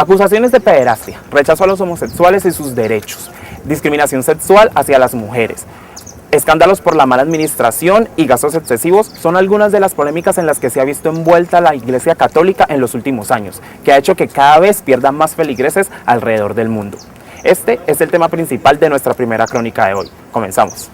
Acusaciones de pederastia, rechazo a los homosexuales y sus derechos, discriminación sexual hacia las mujeres, escándalos por la mala administración y gastos excesivos son algunas de las polémicas en las que se ha visto envuelta la Iglesia Católica en los últimos años, que ha hecho que cada vez pierdan más feligreses alrededor del mundo. Este es el tema principal de nuestra primera crónica de hoy. Comenzamos.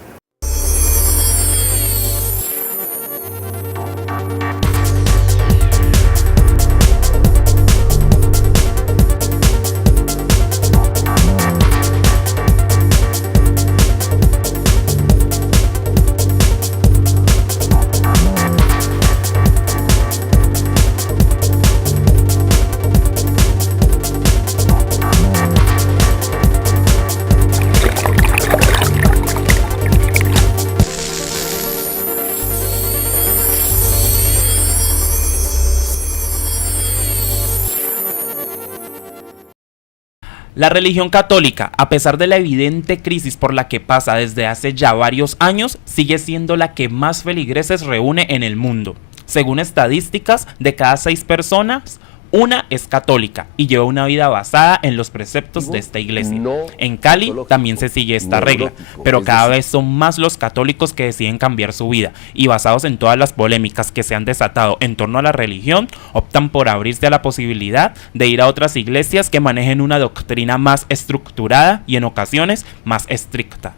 La religión católica, a pesar de la evidente crisis por la que pasa desde hace ya varios años, sigue siendo la que más feligreses reúne en el mundo. Según estadísticas, de cada 6 personas, una es católica y lleva una vida basada en los preceptos de esta iglesia. En Cali también se sigue esta regla, pero cada vez son más los católicos que deciden cambiar su vida y, basados en todas las polémicas que se han desatado en torno a la religión, optan por abrirse a la posibilidad de ir a otras iglesias que manejen una doctrina más estructurada y en ocasiones más estricta.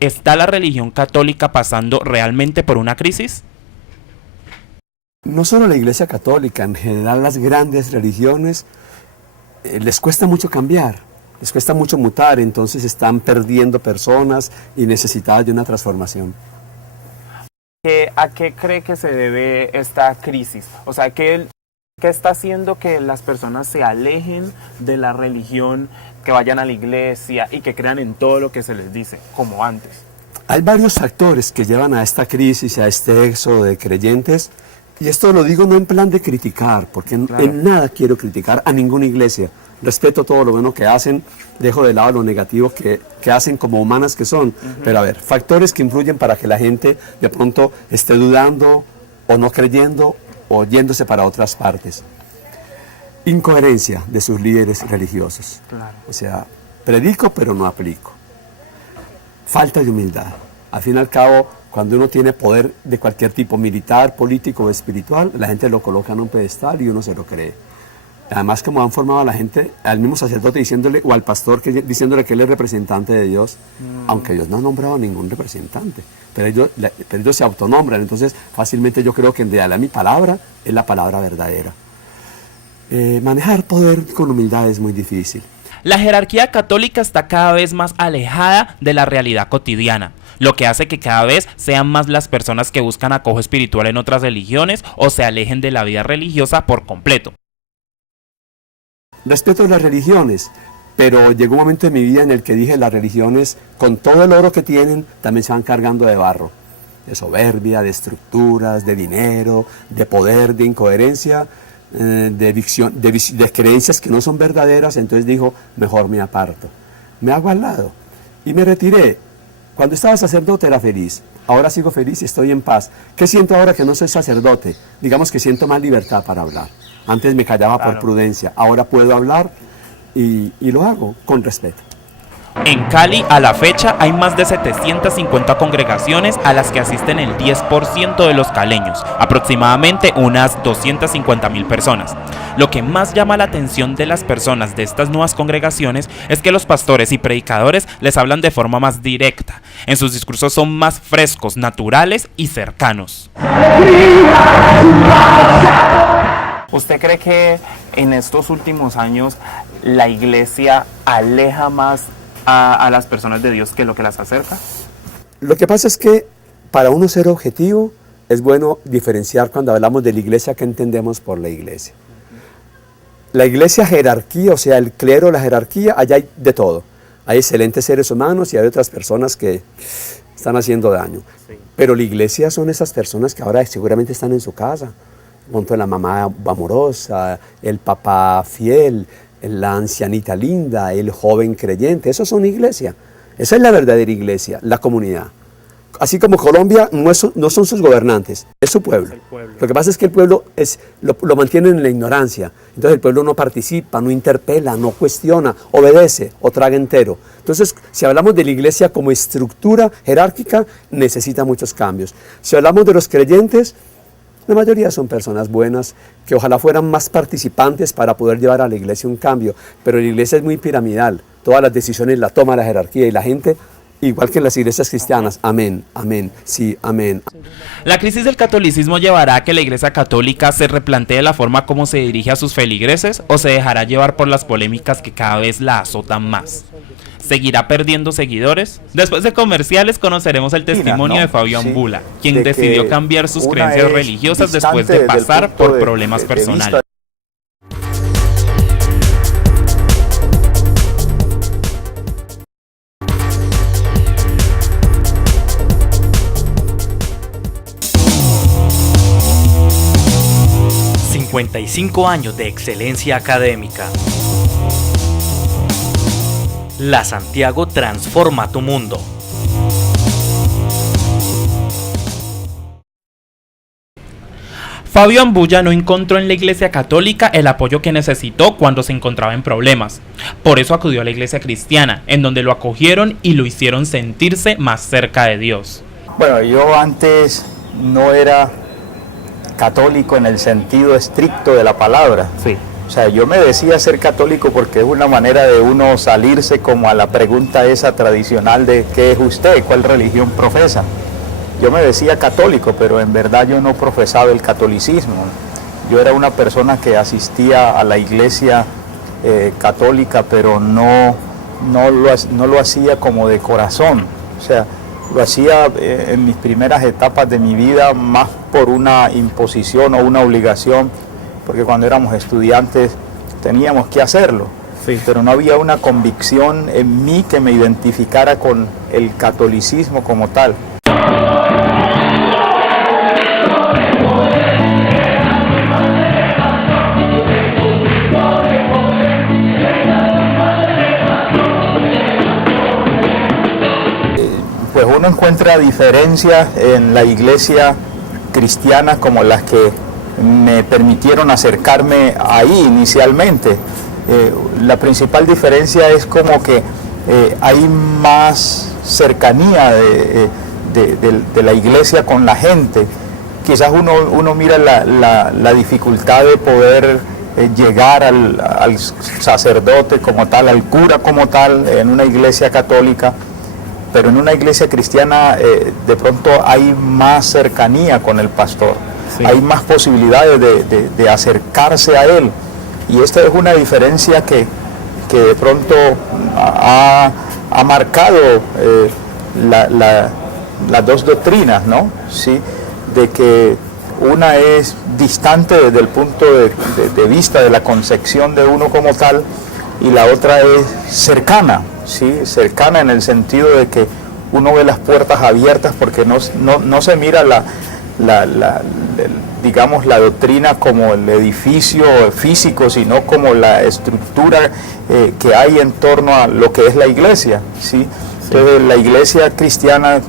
¿Está la religión católica pasando realmente por una crisis? No solo la Iglesia Católica, en general las grandes religiones les cuesta mucho cambiar, les cuesta mucho mutar, entonces están perdiendo personas y necesitadas de una transformación. ¿A qué cree que se debe esta crisis? O sea, ¿qué está haciendo que las personas se alejen de la religión, que vayan a la iglesia y que crean en todo lo que se les dice, como antes? Hay varios factores que llevan a esta crisis, a este éxodo de creyentes. Y esto lo digo no en plan de criticar, porque en nada quiero criticar a ninguna iglesia. Respeto todo lo bueno que hacen, dejo de lado lo negativo que hacen como humanas que son. Pero a ver, factores que influyen para que la gente de pronto esté dudando o no creyendo o yéndose para otras partes. Incoherencia de sus líderes religiosos. O sea, predico pero no aplico. Falta de humildad. Al fin y al cabo, cuando uno tiene poder de cualquier tipo, militar, político o espiritual, la gente lo coloca en un pedestal y uno se lo cree. Además, como han formado a la gente, al mismo sacerdote diciéndole, o al pastor diciéndole que él es representante de Dios, aunque Dios no ha nombrado a ningún representante, pero ellos se autonombran, entonces fácilmente yo creo que en realidad mi palabra es la palabra verdadera. Manejar poder con humildad es muy difícil. La jerarquía católica está cada vez más alejada de la realidad cotidiana, lo que hace que cada vez sean más las personas que buscan acojo espiritual en otras religiones o se alejen de la vida religiosa por completo. Respeto las religiones, pero llegó un momento en mi vida en el que dije las religiones, con todo el oro que tienen, también se van cargando de barro, de soberbia, de estructuras, de dinero, de poder, de incoherencia, de creencias que no son verdaderas. Entonces dijo, mejor me aparto, me hago al lado y me retiré. Cuando estaba sacerdote era feliz, ahora sigo feliz y estoy en paz. ¿Qué siento ahora que no soy sacerdote? Digamos que siento más libertad para hablar. Antes me callaba por prudencia, ahora puedo hablar y lo hago con respeto. En Cali, a la fecha, hay más de 750 congregaciones a las que asisten el 10% de los caleños, aproximadamente unas 250.000 personas. Lo que más llama la atención de las personas de estas nuevas congregaciones es que los pastores y predicadores les hablan de forma más directa. En sus discursos son más frescos, naturales y cercanos. ¿Usted cree que en estos últimos años la iglesia aleja más a las personas de Dios que lo que las acerca? Lo que pasa es que para uno ser objetivo es bueno diferenciar cuando hablamos de la iglesia que entendemos por la iglesia. La iglesia jerarquía, o sea, el clero, la jerarquía, allá hay de todo. Hay excelentes seres humanos y hay otras personas que están haciendo daño. Sí. Pero la iglesia son esas personas que ahora seguramente están en su casa, junto a la mamá amorosa, el papá fiel, la ancianita linda, el joven creyente. Eso es una iglesia. Esa es la verdadera iglesia, la comunidad. así como Colombia no son sus gobernantes, es su pueblo. Lo que pasa es que el pueblo lo mantiene en la ignorancia. Entonces el pueblo no participa, no interpela, no cuestiona, obedece o traga entero. Entonces, si hablamos de la iglesia como estructura jerárquica, necesita muchos cambios. Si hablamos de los creyentes, la mayoría son personas buenas, que ojalá fueran más participantes para poder llevar a la iglesia un cambio. Pero la iglesia es muy piramidal. Todas las decisiones las toma la jerarquía y la gente, igual que en las iglesias cristianas. Amén, amén, sí, amén. La crisis del catolicismo llevará a que la Iglesia Católica se replantee la forma como se dirige a sus feligreses o se dejará llevar por las polémicas que cada vez la azotan más. ¿Seguirá perdiendo seguidores? Después de comerciales conoceremos el testimonio de Fabio Ambula, quien decidió cambiar sus creencias religiosas después de pasar por problemas personales. 55 años de excelencia académica. La Santiago transforma tu mundo. Fabio Ambulla no encontró en la Iglesia Católica el apoyo que necesitó cuando se encontraba en problemas. Por eso acudió a la Iglesia Cristiana, en donde lo acogieron y lo hicieron sentirse más cerca de Dios. Bueno, yo antes no era católico en el sentido estricto de la palabra. Sí. O sea, yo me decía ser católico porque es una manera de uno salirse como a la pregunta esa tradicional de ¿qué es usted? ¿Cuál religión profesa? Yo me decía católico, pero en verdad yo no profesaba el catolicismo. Yo era una persona que asistía a la iglesia católica, pero no lo hacía como de corazón. O sea, lo hacía en mis primeras etapas de mi vida más por una imposición o una obligación, porque cuando éramos estudiantes teníamos que hacerlo. Sí. Pero no había una convicción en mí que me identificara con el catolicismo como tal. Pues uno encuentra diferencias en la iglesia cristiana como las que me permitieron acercarme ahí inicialmente. La principal diferencia es como que hay más cercanía de la iglesia con la gente. Quizás uno mira la dificultad de poder llegar al sacerdote como tal, al cura como tal, en una iglesia católica. Pero en una iglesia cristiana de pronto hay más cercanía con el pastor, sí. Hay más posibilidades de acercarse a él, y esta es una diferencia que de pronto ha marcado las dos doctrinas, ¿no? ¿Sí? De que una es distante desde el punto de vista de la concepción de uno como tal, y la otra es cercana. Sí, cercana en el sentido de que uno ve las puertas abiertas porque no se mira digamos la doctrina como el edificio físico, sino como la estructura que hay en torno a lo que es la iglesia. ¿Sí? Entonces la iglesia cristiana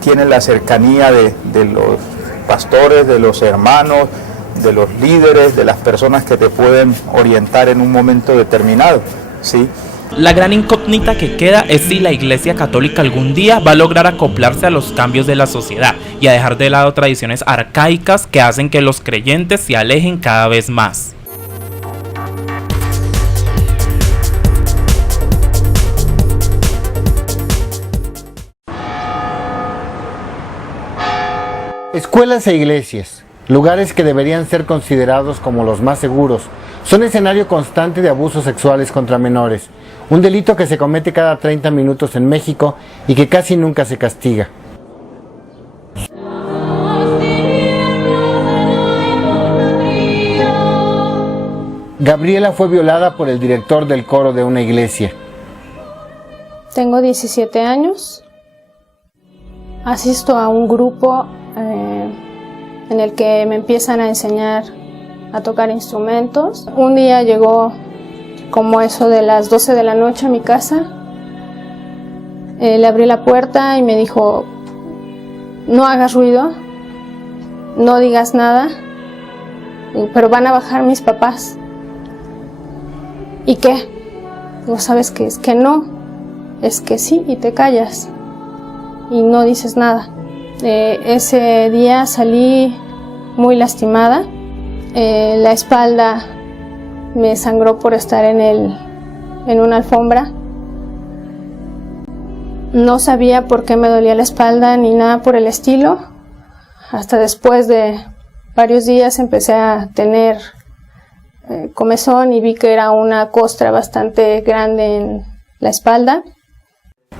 tiene la cercanía de los pastores, de los hermanos, de los líderes, de las personas que te pueden orientar en un momento determinado. ¿Sí? La gran incógnita que queda es si la Iglesia Católica algún día va a lograr acoplarse a los cambios de la sociedad y a dejar de lado tradiciones arcaicas que hacen que los creyentes se alejen cada vez más. Escuelas e iglesias, lugares que deberían ser considerados como los más seguros, son escenario constante de abusos sexuales contra menores, un delito que se comete cada 30 minutos en México y que casi nunca se castiga. Gabriela fue violada por el director del coro de una iglesia. Tengo 17 años. Asisto a un grupo en el que me empiezan a enseñar a tocar instrumentos. Un día llegó como eso de las 12 de la noche a mi casa. Le abrí la puerta y me dijo, no hagas ruido, no digas nada, pero van a bajar mis papás. ¿Y qué? Digo, ¿sabes qué? Es que no, es que sí, y te callas y no dices nada. Ese día salí muy lastimada, la espalda me sangró por estar en una alfombra. No sabía por qué me dolía la espalda ni nada por el estilo. Hasta después de varios días empecé a tener comezón y vi que era una costra bastante grande en la espalda.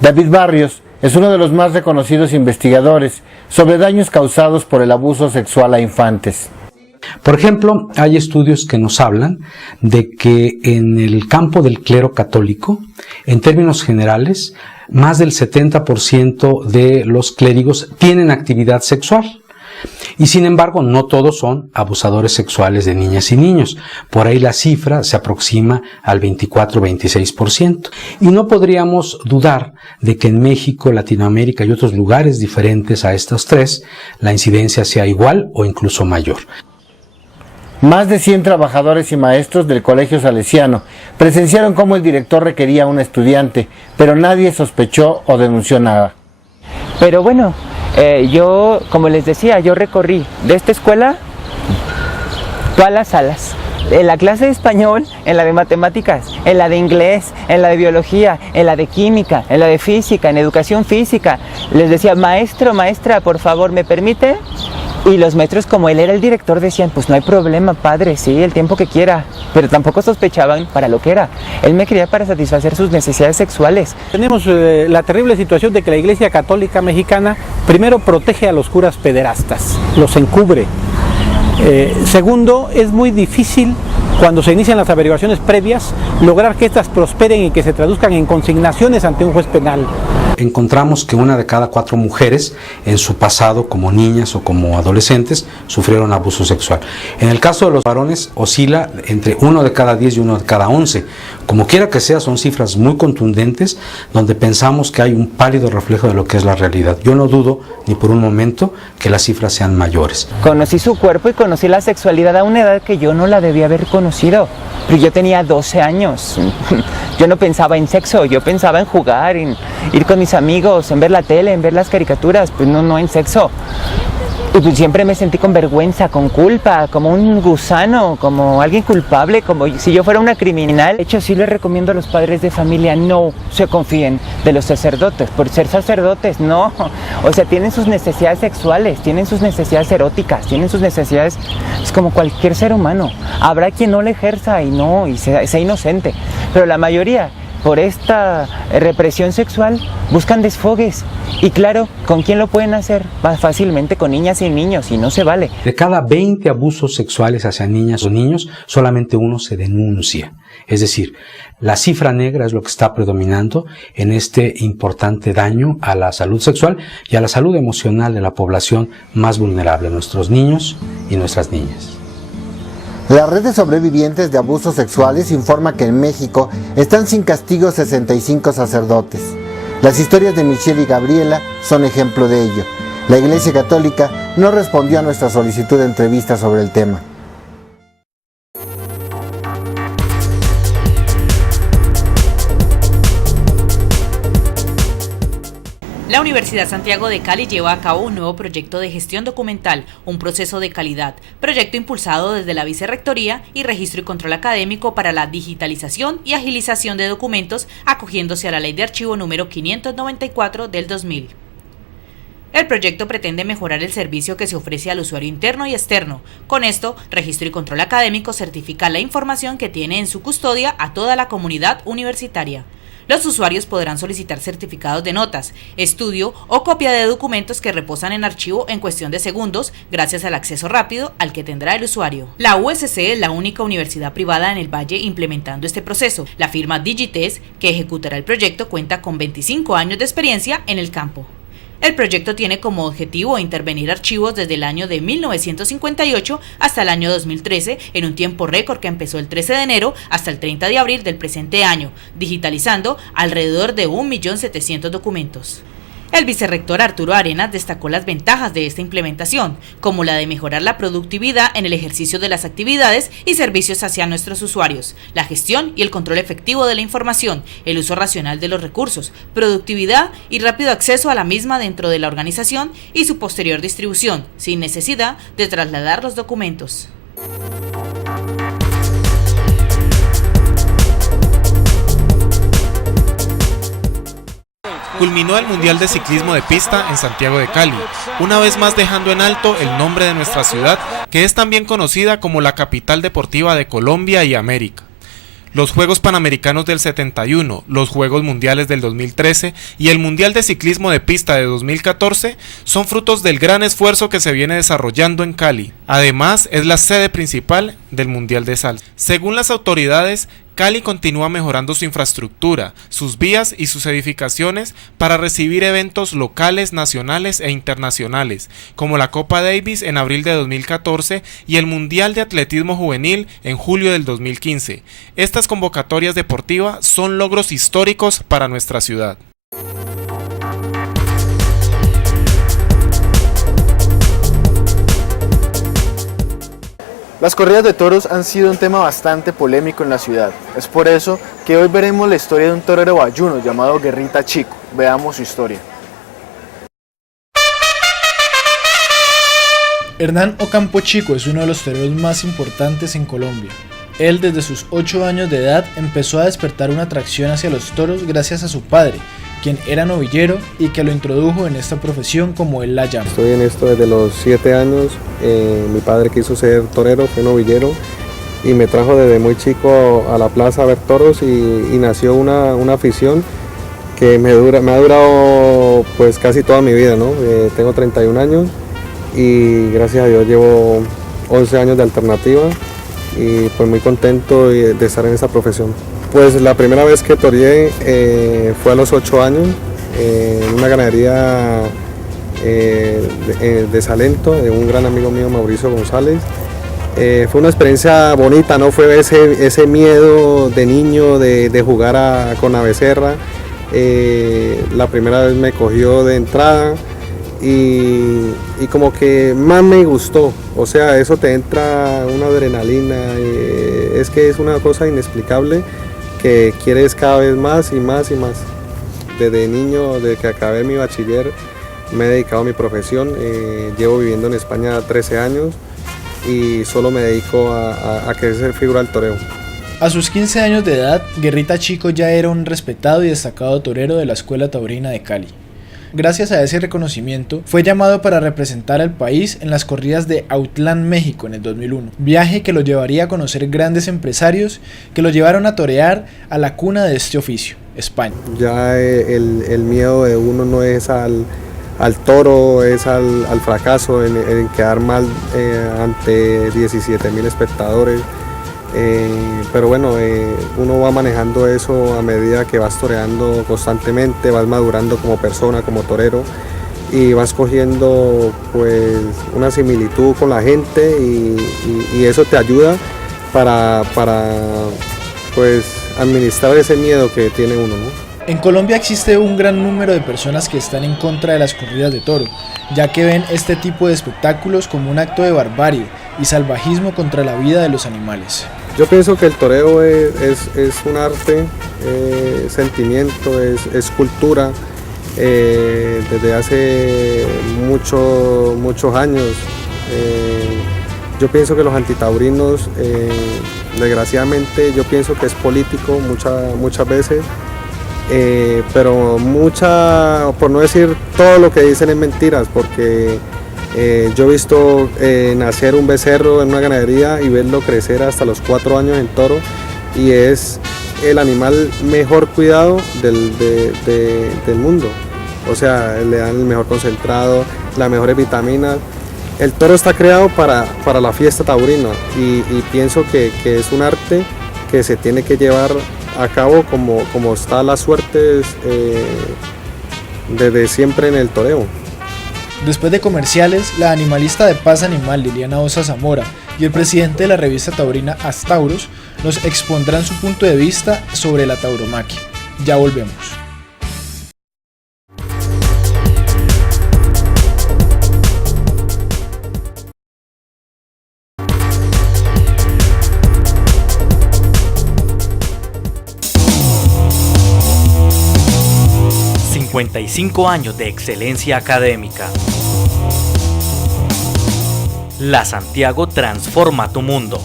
David Barrios es uno de los más reconocidos investigadores sobre daños causados por el abuso sexual a infantes. Por ejemplo, hay estudios que nos hablan de que en el campo del clero católico, en términos generales, más del 70% de los clérigos tienen actividad sexual. Y sin embargo, no todos son abusadores sexuales de niñas y niños. Por ahí la cifra se aproxima al 24-26%. Y no podríamos dudar de que en México, Latinoamérica y otros lugares diferentes a estos tres, la incidencia sea igual o incluso mayor. Más de 100 trabajadores y maestros del Colegio Salesiano presenciaron cómo el director requería a un estudiante, pero nadie sospechó o denunció nada. Pero bueno, yo, como les decía, yo recorrí de esta escuela todas las salas. En la clase de español, en la de matemáticas, en la de inglés, en la de biología, en la de química, en la de física, en educación física. Les decía, maestro, maestra, por favor, ¿me permite? Y los maestros, como él era el director, decían, pues no hay problema, padre, sí, el tiempo que quiera. Pero tampoco sospechaban para lo que era. Él me quería para satisfacer sus necesidades sexuales. Tenemos la terrible situación de que la Iglesia Católica Mexicana primero protege a los curas pederastas, los encubre. Segundo, es muy difícil cuando se inician las averiguaciones previas lograr que éstas prosperen y que se traduzcan en consignaciones ante un juez penal. Encontramos que 1 de cada 4 mujeres en su pasado como niñas o como adolescentes sufrieron abuso sexual. En el caso de los varones oscila entre 1 de cada 10 y 1 de cada 11. Como quiera que sea, son cifras muy contundentes donde pensamos que hay un pálido reflejo de lo que es la realidad. Yo no dudo ni por un momento que las cifras sean mayores. Conocí su cuerpo y conocí la sexualidad a una edad que yo no la debía haber conocido. Pero yo tenía 12 años. Yo no pensaba en sexo, yo pensaba en jugar, en ir con mis amigos, en ver la tele, en ver las caricaturas, pues no en sexo. Y pues siempre me sentí con vergüenza, con culpa, como un gusano, como alguien culpable, como si yo fuera una criminal. De hecho, sí les recomiendo a los padres de familia, no se confíen de los sacerdotes, por ser sacerdotes, no. O sea, tienen sus necesidades sexuales, tienen sus necesidades eróticas, tienen sus necesidades, es como cualquier ser humano. Habrá quien no le ejerza y sea inocente, pero la mayoría, por esta represión sexual, buscan desfogues. Y claro, ¿con quién lo pueden hacer? Más fácilmente con niñas y niños, y no se vale. De cada 20 abusos sexuales hacia niñas o niños, solamente 1 se denuncia. Es decir, la cifra negra es lo que está predominando en este importante daño a la salud sexual y a la salud emocional de la población más vulnerable, nuestros niños y nuestras niñas. La red de sobrevivientes de abusos sexuales informa que en México están sin castigo 65 sacerdotes. Las historias de Michelle y Gabriela son ejemplo de ello. La Iglesia Católica no respondió a nuestra solicitud de entrevista sobre el tema. La Universidad Santiago de Cali lleva a cabo un nuevo proyecto de gestión documental, un proceso de calidad, proyecto impulsado desde la Vicerrectoría y Registro y Control Académico para la digitalización y agilización de documentos, acogiéndose a la Ley de Archivo número 594 del 2000. El proyecto pretende mejorar el servicio que se ofrece al usuario interno y externo. Con esto, Registro y Control Académico certifica la información que tiene en su custodia a toda la comunidad universitaria. Los usuarios podrán solicitar certificados de notas, estudio o copia de documentos que reposan en archivo en cuestión de segundos gracias al acceso rápido al que tendrá el usuario. La USC es la única universidad privada en el Valle implementando este proceso. La firma Digites, que ejecutará el proyecto, cuenta con 25 años de experiencia en el campo. El proyecto tiene como objetivo intervenir archivos desde el año de 1958 hasta el año 2013 en un tiempo récord que empezó el 13 de enero hasta el 30 de abril del presente año, digitalizando alrededor de 1.700.000 documentos. El vicerrector Arturo Arenas destacó las ventajas de esta implementación, como la de mejorar la productividad en el ejercicio de las actividades y servicios hacia nuestros usuarios, la gestión y el control efectivo de la información, el uso racional de los recursos, productividad y rápido acceso a la misma dentro de la organización y su posterior distribución, sin necesidad de trasladar los documentos. Culminó el Mundial de Ciclismo de Pista en Santiago de Cali, una vez más dejando en alto el nombre de nuestra ciudad, que es también conocida como la capital deportiva de Colombia y América. Los Juegos Panamericanos del 71, los Juegos Mundiales del 2013 y el Mundial de Ciclismo de Pista de 2014 son frutos del gran esfuerzo que se viene desarrollando en Cali. Además, es la sede principal del Mundial de Salsa. Según las autoridades, Cali continúa mejorando su infraestructura, sus vías y sus edificaciones para recibir eventos locales, nacionales e internacionales, como la Copa Davis en abril de 2014 y el Mundial de Atletismo Juvenil en julio del 2015. Estas convocatorias deportivas son logros históricos para nuestra ciudad. Las corridas de toros han sido un tema bastante polémico en la ciudad. Es por eso que hoy veremos la historia de un torero bayuno llamado Guerrita Chico. Veamos su historia. Hernán Ocampo Chico es uno de los toreros más importantes en Colombia. Él desde sus 8 años de edad empezó a despertar una atracción hacia los toros gracias a su padre, quien era novillero y que lo introdujo en esta profesión como él la llama. Estoy en esto desde los 7 años, mi padre quiso ser torero, fue novillero y me trajo desde muy chico a la plaza a ver toros y nació una afición que me ha durado pues casi toda mi vida, ¿no? Tengo 31 años y gracias a Dios llevo 11 años de alternativa y pues muy contento de estar en esa profesión. Pues la primera vez que toreé fue a los 8 años en una ganadería de Salento, de un gran amigo mío, Mauricio González. Fue una experiencia bonita, ¿no? Fue ese miedo de niño de jugar con la becerra. La primera vez me cogió de entrada y como que más me gustó, o sea, eso te entra una adrenalina, es que es una cosa inexplicable que quieres cada vez más y más y más. Desde niño, desde que acabé mi bachiller, me he dedicado a mi profesión, llevo viviendo en España 13 años y solo me dedico a que sea figura del toreo. A sus 15 años de edad, Guerrita Chico ya era un respetado y destacado torero de la Escuela Taurina de Cali. Gracias a ese reconocimiento, fue llamado para representar al país en las corridas de Autlán, México en el 2001, viaje que lo llevaría a conocer grandes empresarios que lo llevaron a torear a la cuna de este oficio, España. Ya el miedo de uno no es al toro, es al fracaso, en quedar mal ante 17.000 espectadores. Pero bueno, uno va manejando eso a medida que vas toreando constantemente, vas madurando como persona, como torero y vas cogiendo pues una similitud con la gente y eso te ayuda para pues administrar ese miedo que tiene uno, ¿no? En Colombia existe un gran número de personas que están en contra de las corridas de toro, ya que ven este tipo de espectáculos como un acto de barbarie y salvajismo contra la vida de los animales. Yo pienso que el toreo es un arte, sentimiento, es cultura. Desde hace muchos años. Yo pienso que los antitaurinos, desgraciadamente, yo pienso que es político muchas veces. Pero por no decir todo lo que dicen es mentiras, porque yo he visto nacer un becerro en una ganadería y verlo crecer hasta los 4 años en toro y es el animal mejor cuidado del mundo. O sea, le dan el mejor concentrado, las mejores vitaminas. El toro está creado para la fiesta taurina y pienso que es un arte que se tiene que llevar a cabo como está las suertes desde siempre en el toreo. Después de comerciales, la animalista de Paz Animal Liliana Osa Zamora y el presidente de la revista taurina Astauros nos expondrán su punto de vista sobre la tauromaquia. Ya volvemos. ...55 años de excelencia académica. La Santiago transforma tu mundo.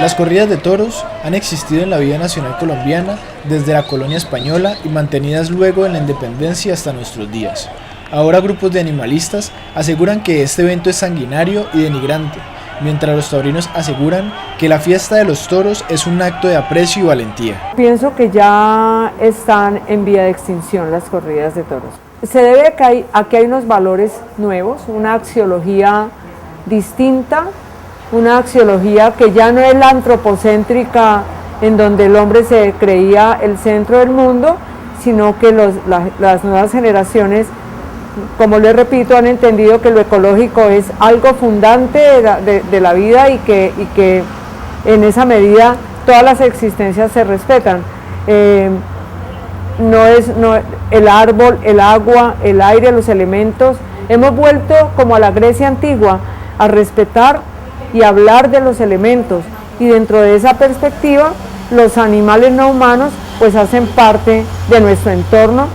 Las corridas de toros han existido en la vida nacional colombiana desde la colonia española y mantenidas luego en la independencia hasta nuestros días. Ahora grupos de animalistas aseguran que este evento es sanguinario y denigrante, mientras los taurinos aseguran que la fiesta de los toros es un acto de aprecio y valentía. Pienso que ya están en vía de extinción las corridas de toros. Se debe a que hay unos valores nuevos, una axiología distinta, una axiología que ya no es la antropocéntrica en donde el hombre se creía el centro del mundo, sino que las nuevas generaciones, como les repito, han entendido que lo ecológico es algo fundante de la vida y que en esa medida todas las existencias se respetan. El árbol, el agua, el aire, los elementos, hemos vuelto como a la Grecia antigua a respetar y hablar de los elementos, y dentro de esa perspectiva los animales no humanos pues hacen parte de nuestro entorno,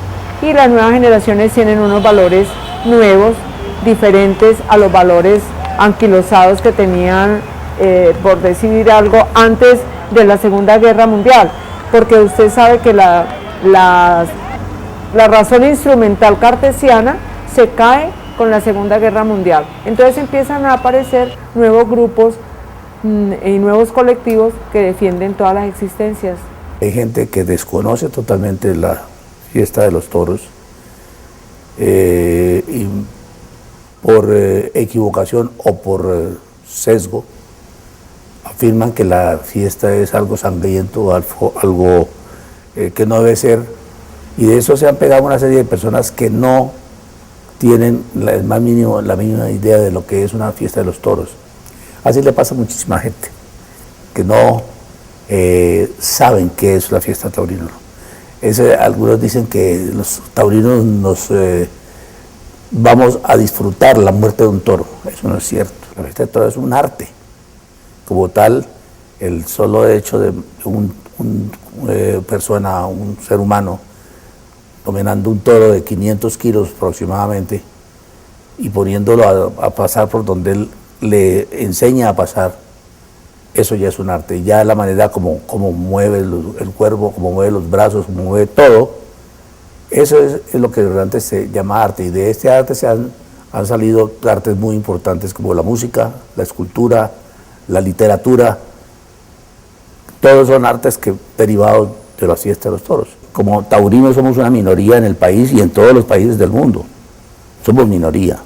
y las nuevas generaciones tienen unos valores nuevos, diferentes a los valores anquilosados que tenían, por decir algo, antes de la Segunda Guerra Mundial, porque usted sabe que la razón instrumental cartesiana se cae con la Segunda Guerra Mundial. Entonces empiezan a aparecer nuevos grupos y nuevos colectivos que defienden todas las existencias. Hay gente que desconoce totalmente la fiesta de los toros y por equivocación o por sesgo afirman que la fiesta es algo sangriento, algo que no debe ser, y de eso se han pegado una serie de personas que no tienen la mínima idea de lo que es una fiesta de los toros. Así le pasa a muchísima gente que no saben qué es la fiesta taurina. Algunos dicen que los taurinos nos vamos a disfrutar la muerte de un toro. Eso no es cierto. La fiesta de toros es un arte. Como tal, el solo hecho de un ser humano, dominando un toro de 500 kilos aproximadamente y poniéndolo a pasar por donde él le enseña a pasar, eso ya es un arte. Ya la manera como mueve el cuerpo, como mueve los brazos, como mueve todo, eso es lo que realmente se llama arte. Y de este arte han salido artes muy importantes como la música, la escultura, la literatura. Todos son artes derivados de la fiesta de los toros. Como taurinos somos una minoría en el país y en todos los países del mundo. Somos minoría.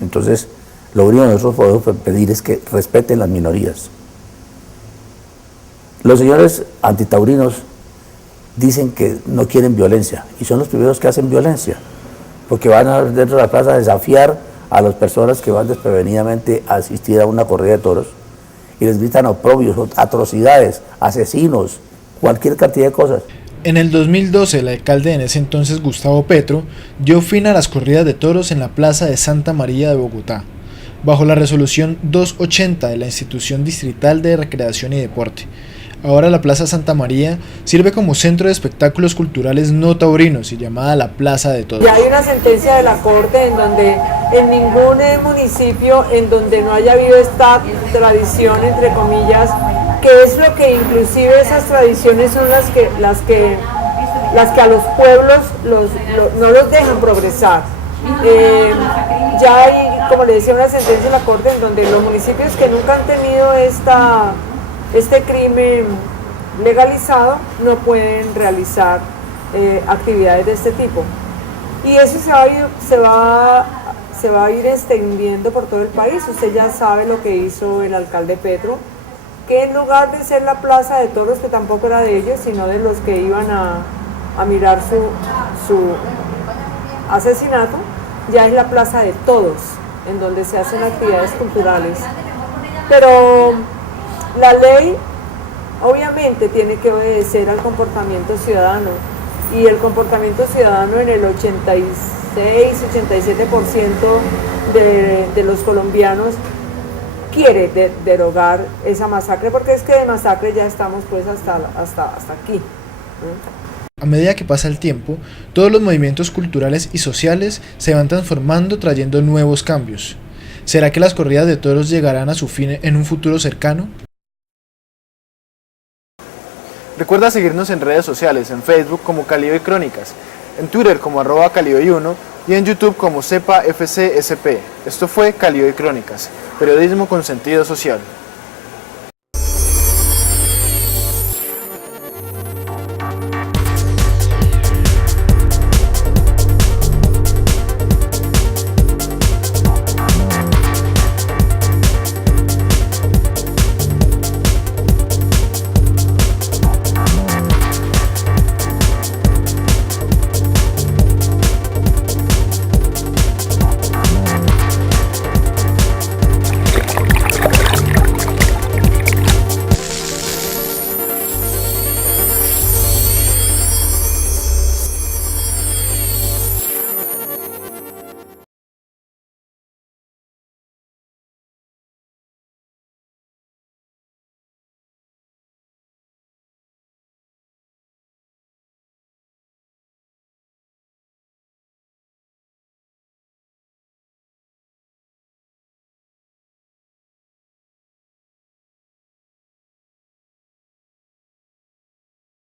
Entonces, lo único que nosotros podemos pedir es que respeten las minorías. Los señores antitaurinos dicen que no quieren violencia y son los primeros que hacen violencia, porque van dentro de la plaza a desafiar a las personas que van desprevenidamente a asistir a una corrida de toros y les gritan oprobios, atrocidades, asesinos, cualquier cantidad de cosas. En el 2012, el alcalde en ese entonces, Gustavo Petro, dio fin a las corridas de toros en la Plaza de Santa María de Bogotá, bajo la resolución 280 de la Institución Distrital de Recreación y Deporte. Ahora la Plaza Santa María sirve como centro de espectáculos culturales no taurinos y llamada la Plaza de Toros. Ya hay una sentencia de la Corte en donde en ningún municipio en donde no haya habido esta tradición, entre comillas, que es lo que inclusive esas tradiciones son las que a los pueblos no los dejan progresar. Ya hay, como le decía, una sentencia de la Corte en donde los municipios que nunca han tenido este crimen legalizado no pueden realizar actividades de este tipo. Y eso se va a ir extendiendo por todo el país. Usted ya sabe lo que hizo el alcalde Petro, que en lugar de ser la plaza de toros, que tampoco era de ellos, sino de los que iban a mirar su asesinato, ya es la plaza de todos, en donde se hacen actividades culturales. Pero la ley obviamente tiene que obedecer al comportamiento ciudadano, y el comportamiento ciudadano en el 86-87% de los colombianos quiere derogar esa masacre, porque es que de masacre ya estamos pues hasta aquí, ¿no? A medida que pasa el tiempo, todos los movimientos culturales y sociales se van transformando, trayendo nuevos cambios. ¿Será que las corridas de toros llegarán a su fin en un futuro cercano? Recuerda seguirnos en redes sociales, en Facebook como Cali Hoy Crónicas, en Twitter como @CaliHoy1 y en YouTube como CEPA FCSP. Esto fue Cali Hoy Crónicas, periodismo con sentido social.